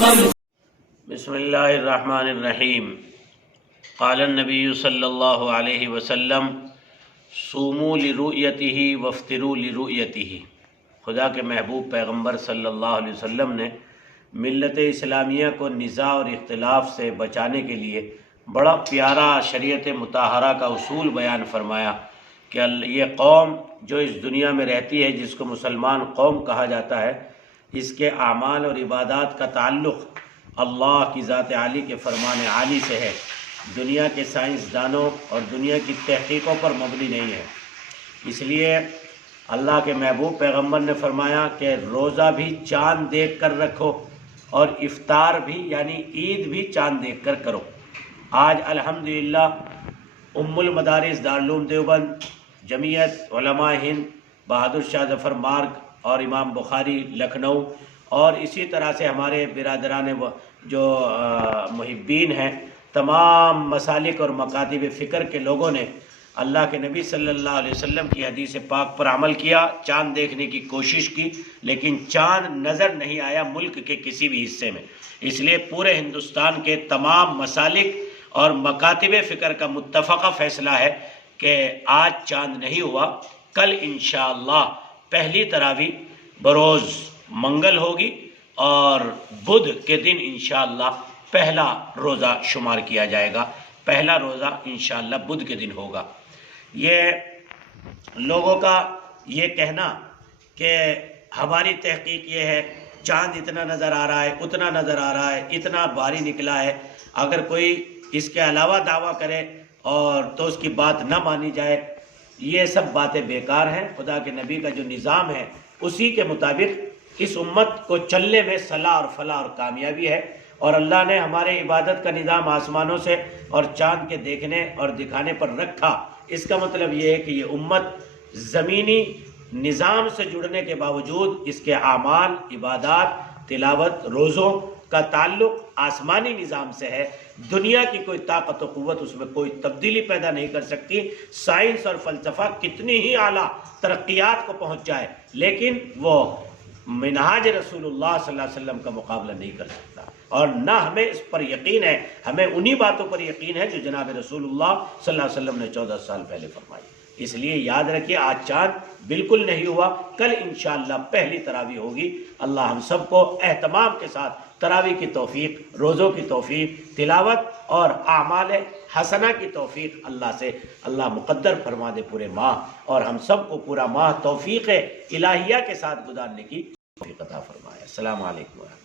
غم. بسم اللہ الرحمن الرحیم. قال النبی صلی اللہ علیہ وسلم صوموا لرؤیتہ وافطروا لرؤیتہ. خدا کے محبوب پیغمبر صلی اللہ علیہ وسلم نے ملت اسلامیہ کو نزاع اور اختلاف سے بچانے کے لیے بڑا پیارا شریعت مطہرہ کا اصول بیان فرمایا کہ یہ قوم جو اس دنیا میں رہتی ہے، جس کو مسلمان قوم کہا جاتا ہے، اس کے اعمال اور عبادات کا تعلق اللہ کی ذات عالی کے فرمان عالی سے ہے، دنیا کے سائنسدانوں اور دنیا کی تحقیقوں پر مبنی نہیں ہے. اس لیے اللہ کے محبوب پیغمبر نے فرمایا کہ روزہ بھی چاند دیکھ کر رکھو اور افطار بھی یعنی عید بھی چاند دیکھ کر کرو. آج الحمدللہ ام المدارس دارالعلوم دیوبند، جمعیت علماء ہند، بہادر شاہ ظفر مارگ اور امام بخاری لکھنؤ، اور اسی طرح سے ہمارے برادران جو محبین ہیں، تمام مسالک اور مکاتب فکر کے لوگوں نے اللہ کے نبی صلی اللہ علیہ وسلم کی حدیث پاک پر عمل کیا، چاند دیکھنے کی کوشش کی، لیکن چاند نظر نہیں آیا ملک کے کسی بھی حصے میں. اس لیے پورے ہندوستان کے تمام مسالک اور مکاتب فکر کا متفقہ فیصلہ ہے کہ آج چاند نہیں ہوا، کل انشاءاللہ پہلی تراویح بروز منگل ہوگی اور بدھ کے دن انشاءاللہ پہلا روزہ شمار کیا جائے گا. پہلا روزہ انشاءاللہ بدھ کے دن ہوگا. یہ لوگوں کا یہ کہنا کہ ہماری تحقیق یہ ہے چاند اتنا نظر آ رہا ہے، اتنا نظر آ رہا ہے، اتنا بھاری نکلا ہے، اگر کوئی اس کے علاوہ دعویٰ کرے اور تو اس کی بات نہ مانی جائے، یہ سب باتیں بیکار ہیں. خدا کے نبی کا جو نظام ہے اسی کے مطابق اس امت کو چلنے میں صلاح اور فلاح اور کامیابی ہے. اور اللہ نے ہمارے عبادت کا نظام آسمانوں سے اور چاند کے دیکھنے اور دکھانے پر رکھا. اس کا مطلب یہ ہے کہ یہ امت زمینی نظام سے جڑنے کے باوجود اس کے اعمال، عبادات، تلاوت، روزوں کا تعلق آسمانی نظام سے ہے. دنیا کی کوئی طاقت و قوت اس میں کوئی تبدیلی پیدا نہیں کر سکتی. سائنس اور فلسفہ کتنی ہی اعلیٰ ترقیات کو پہنچ جائے لیکن وہ منہاج رسول اللہ صلی اللہ علیہ وسلم کا مقابلہ نہیں کر سکتا. اور نہ ہمیں اس پر یقین ہے، ہمیں انہی باتوں پر یقین ہے جو جناب رسول اللہ صلی اللہ علیہ وسلم نے 14 سال پہلے فرمائی. اس لیے یاد رکھیے آج چاند بالکل نہیں ہوا، کل انشاءاللہ پہلی تراویح ہوگی. اللہ ہم سب کو اہتمام کے ساتھ تراویح کی توفیق، روزوں کی توفیق، تلاوت اور اعمال حسنہ کی توفیق اللہ سے اللہ مقدر فرما دے پورے ماہ، اور ہم سب کو پورا ماہ توفیق الہیہ کے ساتھ گزارنے کی توفیق عطا فرمائے. السلام علیکم.